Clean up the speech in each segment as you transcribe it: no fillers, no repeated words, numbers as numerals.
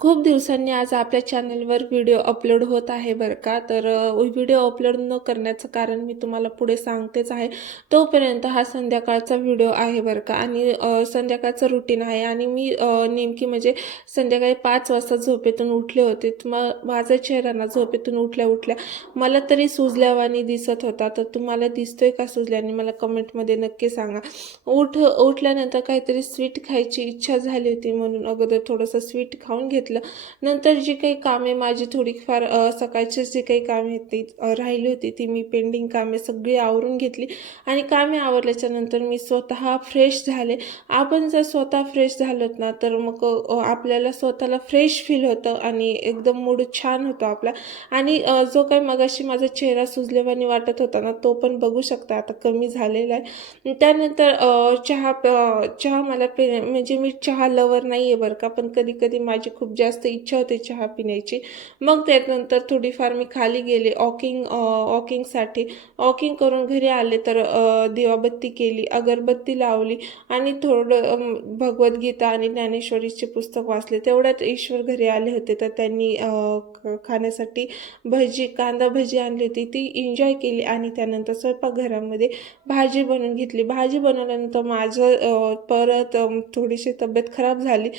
खूप दिवसांनी आज आपल्या चॅनलवर व्हिडिओ अपलोड होत आहे बरं का. तर व्हिडिओ अपलोड न करण्याचं कारण मी तुम्हाला पुढे सांगतेच आहे. तोपर्यंत हा संध्याकाळचा व्हिडिओ आहे बरं का. आणि संध्याकाळचं रुटीन आहे. आणि मी नेमकी म्हणजे संध्याकाळी 5 वाजता झोपेतून उठले होते. मग माझा चेहरा ना झोपेतून उठल्या उठल्या मला तरी सुजल्यावानी दिसत होता. तर तुम्हाला दिसतोय का सुजल्याने, मला कमेंटमध्ये नक्की सांगा. उठल्यानंतर काहीतरी स्वीट खायची इच्छा झाली होती, म्हणून अगोदर थोडंसं स्वीट खाऊन घेतलं. नंतर जी काही कामे माझी थोडीफार सकाळची जी काही कामे ती राहिली होती, ती मी पेंडिंग कामे सगळी आवरून घेतली. आणि कामे आवरल्याच्या नंतर मी स्वतः फ्रेश झाले. आपण जर स्वतः फ्रेश झालोत ना, तर मग आपल्याला स्वतःला फ्रेश फील होतं आणि एकदम मूड छान होतो आपला. आणि जो काही मगाशी माझा चेहरा सुजल्यावानी वाटत होता ना, तो पण बघू शकता आता कमी झालेला आहे. त्यानंतर चहा मला म्हणजे मी चहा लवर नाही आहे बरं का, पण कधी कधी माझी खूप जास्त इच्छा होते चहा पिण्याची. मग त्यानंतर थोडीफार मी खाली गेले वॉकिंगसाठी. वॉकिंग करून घरी आले तर दिवाबत्ती केली, अगरबत्ती लावली आणि थोडं भगवद्गीता आणि ज्ञानेश्वरीचे पुस्तक वाचले. तेवढ्यात ईश्वर घरी आले होते, तर त्यांनी खाण्यासाठी कांदा भजी आणली होती, ती एन्जॉय केली. आणि त्यानंतर स्वयंपाकघरामध्ये भाजी बनवून घेतली. भाजी बनवल्यानंतर माझं परत थोडीशी तब्येत खराब झाली.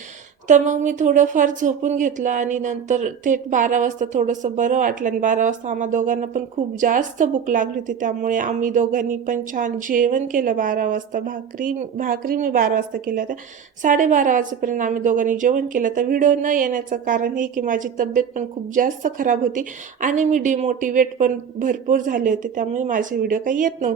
तर मग मी थोडंफार झोपून घेतलं आणि नंतर थेट 12 वाजता थोडंसं बरं वाटलं. आणि 12 वाजता आम्हा दोघांना पण खूप जास्त भूक लागली होती, त्यामुळे आम्ही दोघांनी पण छान जेवण केलं. 12 वाजता भाकरी मी 12 वाजता केल्या होत्या. 12:30 वाजेपर्यंत आम्ही दोघांनी जेवण केलं. तर व्हिडिओ न येण्याचं कारण हे की माझी तब्येत पण खूप जास्त खराब होती आणि मी डिमोटिवेट पण भरपूर झाले होते, त्यामुळे माझे व्हिडिओ काही येत नव्हते.